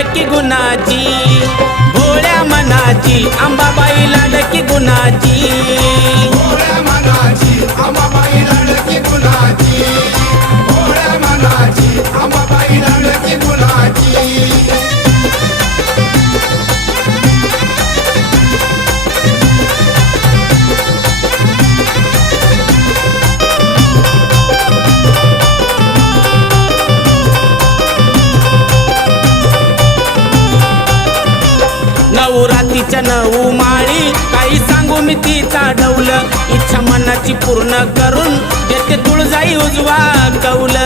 लाडकी गुणाची, भोळ्या मनाची अंबाबाई लाडकी गुणाची, भोळ्या मनाची अंबाबाई लाडकी गुणाची, भोळ्या मनाची अंबाबाई लाडकी गुणाची. नवरात्रीच्या 9 माळी काही सांगू मी तिचा डौल, इच्छा मनाची पूर्ण करून देते तुळजाई उजवा कौल.